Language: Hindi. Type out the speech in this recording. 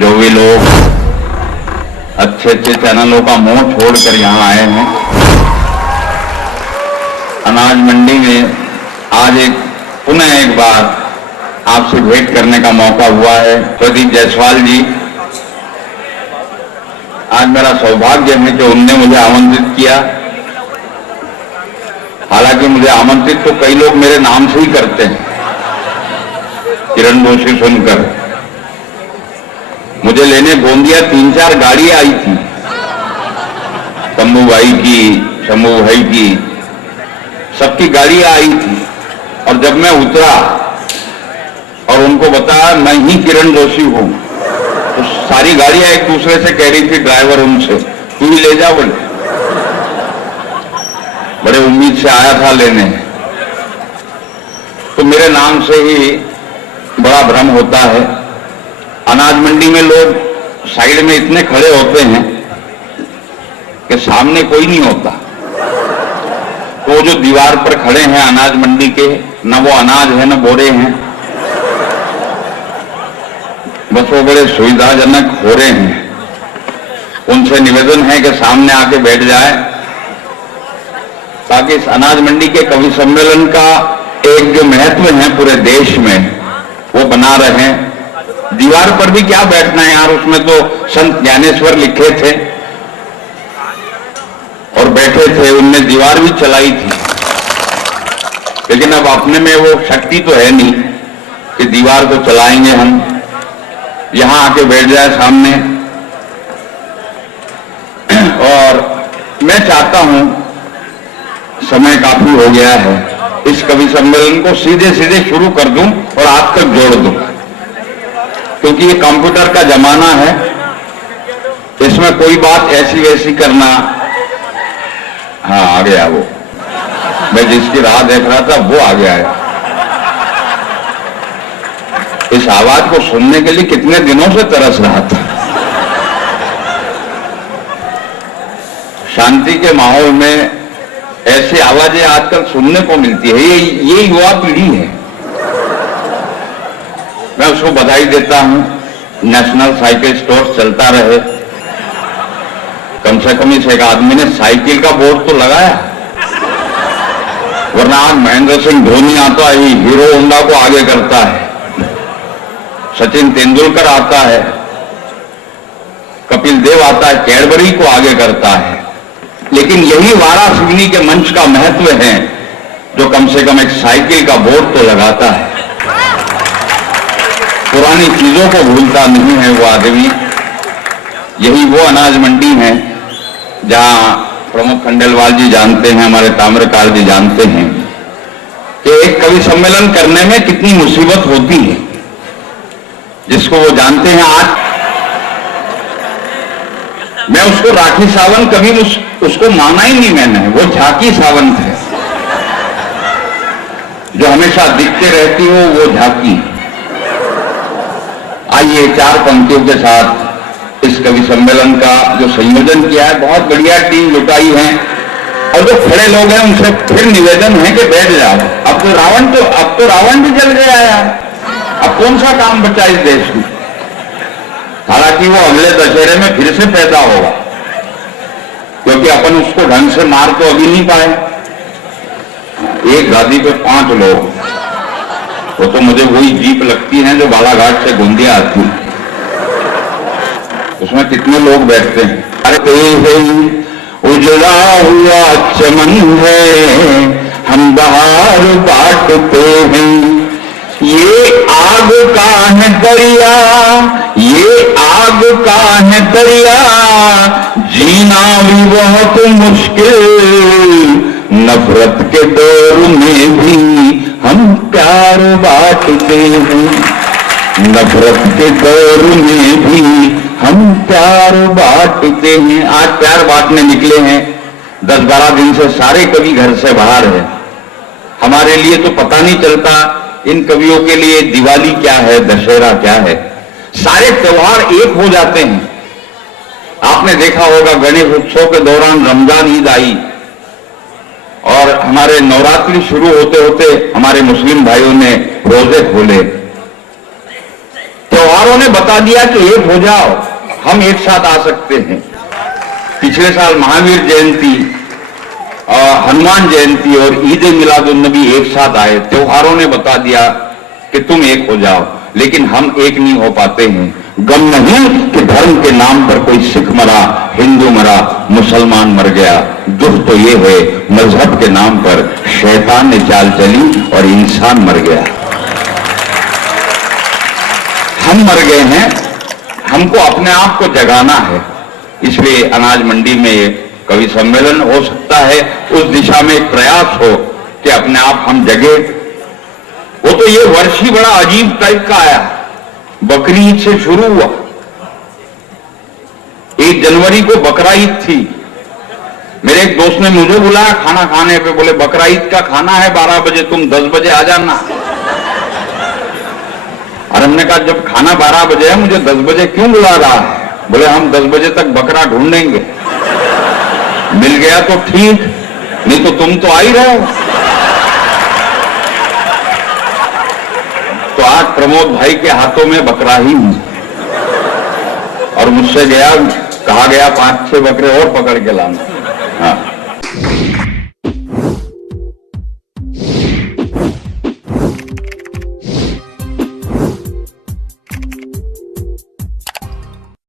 जो भी लोग अच्छे अच्छे चैनलों का मुंह छोड़कर यहां आए हैं, अनाज मंडी में आज पुनः एक बार आपसे भेंट करने का मौका हुआ है। प्रदीप जायसवाल जी, आज मेरा सौभाग्य है कि उनने मुझे आमंत्रित किया। हालांकि मुझे आमंत्रित तो कई लोग मेरे नाम से ही करते हैं। किरण जोशी सुनकर मुझे लेने गोंदिया 3-4 गाड़ियां आई थी, शंभू भाई की, शंभू भाई की, सबकी गाड़ियां आई थी। और जब मैं उतरा और उनको बताया मैं ही किरण जोशी हूं, तो सारी गाड़ियां एक दूसरे से कह रही थी, ड्राइवर उनसे, तू ही ले जा बोले। बड़े उम्मीद से आया था लेने, तो मेरे नाम से ही बड़ा भ्रम होता है। अनाज मंडी में लोग साइड में इतने खड़े होते हैं कि सामने कोई नहीं होता। तो जो दीवार पर खड़े हैं अनाज मंडी के, न वो अनाज है न बोरे हैं, बस वो बड़े सुविधाजनक हो रहे हैं। उनसे निवेदन है कि सामने आके बैठ जाए, ताकि इस अनाज मंडी के कवि सम्मेलन का एक जो महत्व है पूरे देश में वो बना रहे। दीवार पर भी क्या बैठना है यार, उसमें तो संत ज्ञानेश्वर लिखे थे और बैठे थे, उनने दीवार भी चलाई थी। लेकिन अब अपने में वो शक्ति तो है नहीं कि दीवार को चलाएंगे हम, यहां आके बैठ जाए सामने। और मैं चाहता हूं, समय काफी हो गया है, इस कवि सम्मेलन को सीधे सीधे शुरू कर दूं और आप तक जोड़ दूं, क्योंकि ये कंप्यूटर का जमाना है। इसमें कोई बात ऐसी वैसी करना, हाँ आ गया वो, मैं जिसकी राह देख रहा था वो आ गया है। इस आवाज को सुनने के लिए कितने दिनों से तरस रहा था। शांति के माहौल में ऐसी आवाजें आजकल सुनने को मिलती है। ये युवा पीढ़ी है। मैं उसको बधाई देता हूं। नेशनल साइकिल स्टोर चलता रहे, कम से कम इस एक आदमी ने साइकिल का बोर्ड तो लगाया, वरना आज महेंद्र सिंह धोनी आता है, हीरो होंडा को आगे करता है, सचिन तेंदुलकर आता है, कपिल देव आता है, कैडबरी को आगे करता है। लेकिन यही वारासिवनी के मंच का महत्व है, जो कम से कम एक साइकिल का बोर्ड तो लगाता है। पुरानी चीजों को भूलता नहीं है वो आदमी। यही वो अनाज मंडी है जहां प्रमोद खंडेलवाल जी जानते हैं, हमारे ताम्रपाल जी जानते हैं कि एक कवि सम्मेलन करने में कितनी मुसीबत होती है, जिसको वो जानते हैं। आज मैं उसको राखी सावंत कभी उसको माना ही नहीं मैंने, वो झांकी सावंत है। जो हमेशा दिखते रहती हो वो झांकी। आइए 4 पंक्तियों के साथ इस कवि सम्मेलन का जो संयोजन किया है, बहुत बढ़िया टीम जुटाई है। और जो खड़े लोग हैं उनसे फिर निवेदन है कि बैठ जाओ। अब तो रावण भी जल गया यार, अब कौन सा काम बचा इस देश में। हालांकि वो अगले दशहरे में फिर से पैदा होगा, क्योंकि अपन उसको ढंग से मार तो अभी नहीं पाए। एक गादी पे 5 लोग, वो तो मुझे वही जीप लगती है जो बालाघाट से गोंदिया आती है, उसमें कितने लोग बैठते हैं। अरे उजड़ा हुआ चमन है, हम बहार बांटते हैं। ये आग का है दरिया, ये आग का है दरिया, जीना भी बहुत मुश्किल। नफरत के दौर में भी हम प्यार बांटते हैं, नफरत के दौर में भी हम प्यार बांटते हैं। आज प्यार बांटने निकले हैं। 10-12 दिन से सारे कवि घर से बाहर हैं। हमारे लिए तो पता नहीं चलता, इन कवियों के लिए दिवाली क्या है, दशहरा क्या है। सारे त्योहार एक हो जाते हैं। आपने देखा होगा गणेश उत्सव के दौरान रमजान ईद आई, और हमारे नवरात्रि शुरू होते होते हमारे मुस्लिम भाइयों ने रोजे खोले। त्योहारों ने बता दिया कि एक हो जाओ, हम एक साथ आ सकते हैं। पिछले साल महावीर जयंती, हनुमान जयंती और ईद मिलादुन्नबी एक साथ आए। त्योहारों ने बता दिया कि तुम एक हो जाओ, लेकिन हम एक नहीं हो पाते हैं। गम नहीं कि धर्म के नाम पर कोई सिख मरा, हिंदू मरा, मुसलमान मर गया। दुख तो ये है मजहब के नाम पर शैतान ने चाल चली और इंसान मर गया। हम मर गए हैं, हमको अपने आप को जगाना है। इसलिए अनाज मंडी में कवि सम्मेलन हो सकता है, उस दिशा में एक प्रयास हो कि अपने आप हम जगे। वो तो ये वर्ष ही बड़ा अजीब टाइप का आया, बकरी ईद से शुरू हुआ। 1 जनवरी को बकरा ईद थी। मेरे एक दोस्त ने मुझे बुलाया खाना खाने पे, बोले बकरा ईद का खाना है 12 बजे, तुम 10 बजे आ जाना। और हमने कहा जब खाना 12 बजे है, मुझे 10 बजे क्यों बुला रहा है? बोले हम 10 बजे तक बकरा ढूंढेंगे, मिल गया तो ठीक, नहीं तो तुम तो आ ही रहे हो। तो आज प्रमोद भाई के हाथों में बकरा ही हूं, और मुझसे कहा गया 5-6 बकरे और पकड़ के लाना। हाँ।